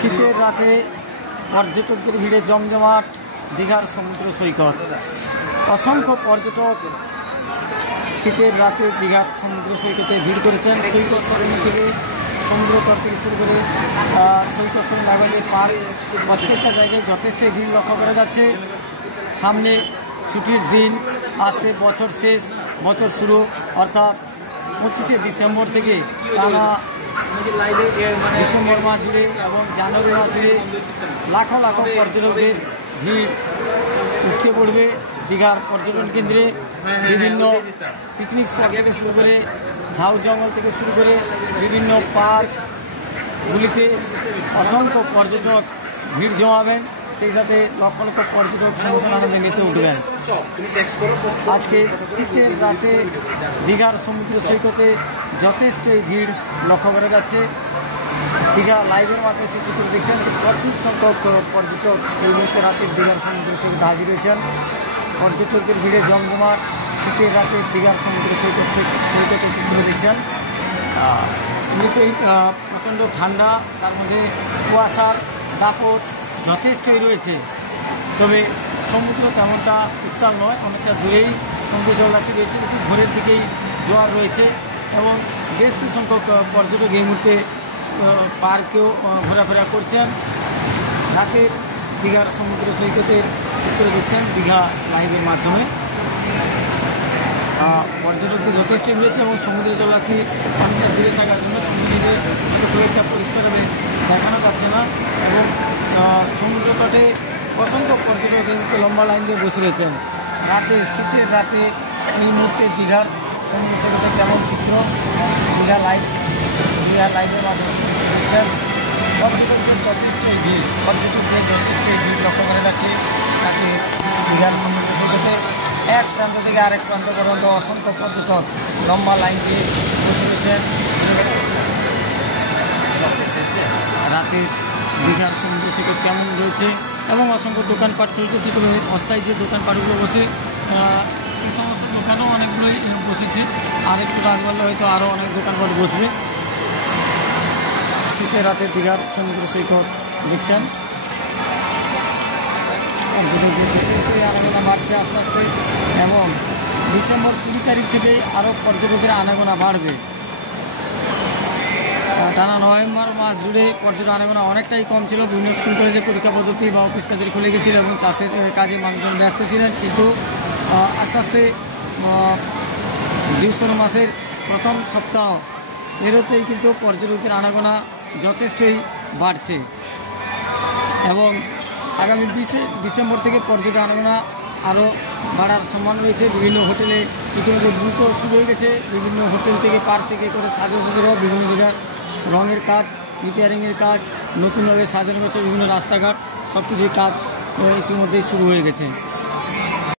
শীতের রাতে পর্যটকদের ভিড়ে জমজমাট দীঘার সমুদ্র সৈকত। অসংখ্য পর্যটক শীতের রাতে দীঘার সমুদ্র সৈকতে ভিড় করেছেন। সৈকত সরণি থেকে সমুদ্র তট থেকে শুরু করে সৈকত সরণি লাইব্রেরি পার্ক প্রত্যেকটা জায়গায় যথেষ্ট ভিড় লক্ষ্য করা যাচ্ছে। সামনে ছুটির দিন আসছে, বছর শেষ বছর শুরু, অর্থাৎ 25শে ডিসেম্বর থেকে টানা ডিসেম্বর মাস জুড়ে এবং জানুয়ারি মাস জুড়ে লাখো লাখো পর্যটকদের ভিড় উঠছে পড়বে দীঘার পর্যটন কেন্দ্রে। বিভিন্ন পিকনিক স্পট থেকে শুরু করে ঝাউ জঙ্গল থেকে শুরু করে বিভিন্ন পার্কগুলিতে অসংখ্য পর্যটক ভিড় জমাবেন। সেই সাথে লক্ষ লক্ষ পর্যটক সমুদ্র আনন্দে মেতে উঠবেন। আজকে শীতের রাতে দীঘার সমুদ্র সৈকতে যথেষ্টই ভিড় লক্ষ্য করা যাচ্ছে। দীঘা লাইভের মাধ্যমে সেই চিত্র দেখছেন যে প্রচুর সংখ্যক পর্যটক এই মুহূর্তে রাতে দীঘার সমুদ্র সৈকতে হাজির হয়েছেন। পর্যটকদের ভিড়ে জমজমাট শীতের রাতে দীঘার সমুদ্র সৈকতের চিত্র দেখছেন। এমনিতেই প্রচণ্ড ঠান্ডা, তার মধ্যে কুয়াশার দাপট যথেষ্টই রয়েছে। তবে সমুদ্র তেমনটা উত্তাল নয়, অনেকটা দূরেই সমুদ্র জলরাশি রয়েছে, কিন্তু ভোরের দিকেই জোয়ার রয়েছে এবং বেশ কিছু সংখ্যক পর্যটক এই মুহূর্তে পার্কেও ঘোরাফেরা করছেন। রাতে দীঘার সমুদ্র সৈকতের চিত্র দেখছেন দীঘা লাইভের মাধ্যমে। পর্যটকদের যথেষ্ট রয়েছে এবং সমুদ্র জলাশয় অনেকটা দূরে থাকার জন্য সমুদ্রের খুব একটা পরিষ্কারভাবে দেখানো যাচ্ছে না এবং সমুদ্র তটে অসংখ্য পর্যটক লম্বা লাইন দিয়ে বসে রয়েছেন। রাতে শীতের রাতে এই মুহূর্তে দীঘার সমুদ্র সৈকতের যেমন চিত্র দীঘা লাইভের মাধ্যমে দেখছেন। পর্যটকদের যথেষ্টই ভিড় লক্ষ্য করা যাচ্ছে। তাতে দীঘার সমুদ্র সৈকতে এক প্রান্ত থেকে আরেক প্রান্ত পর্যন্ত অসংখ্য পর্যটক লম্বা লাইন দিয়ে বসে রয়েছেন। রাতের দীঘার সমুদ্র সৈকত কেমন রয়েছে এবং অসংখ্য দোকানপাট চলছে, যেগুলো অস্থায়ী যে দোকানপাটগুলো বসে সে সমস্ত দোকানও অনেকগুলোই বসেছে। আর একটু রাত বাড়লে হয়তো আরও অনেক দোকানপাট বসবে। শীতের রাতে দীঘার সমুদ্র সৈকত দেখছেন। আনাগোনা বাড়ছে আস্তে আস্তে এবং ডিসেম্বর 20 তারিখ থেকে আরও পর্যটকদের আনাগোনা বাড়বে। টানা নভেম্বর মাস জুড়ে পর্যটন আনাগোনা অনেকটাই কম ছিল। বিভিন্ন স্কুল কলেজে পরীক্ষা পদ্ধতি বা অফিস কাজে খুলে গেছিল এবং চাষের কাজে মানুষজন ব্যস্ত ছিলেন, কিন্তু আস্তে আস্তে ডিসেম্বর মাসের প্রথম সপ্তাহ এরতেই কিন্তু পর্যটকদের আনাগোনা যথেষ্টই বাড়ছে এবং আগামী 20 ডিসেম্বর থেকে পর্যটন আনাগোনা আরও বাড়ার সম্ভাবনা রয়েছে। বিভিন্ন হোটেলে ইতিমধ্যে বুকও শুরু হয়ে গেছে। বিভিন্ন হোটেল থেকে পার্ক থেকে করে সাজানো বিভিন্ন জায়গার রঙের কাজ, রিপেয়ারিংয়ের কাজ, নতুনভাবে সাজানো হচ্ছে বিভিন্ন রাস্তাঘাট, সব কিছুই কাজ ইতিমধ্যেই শুরু হয়ে গেছে।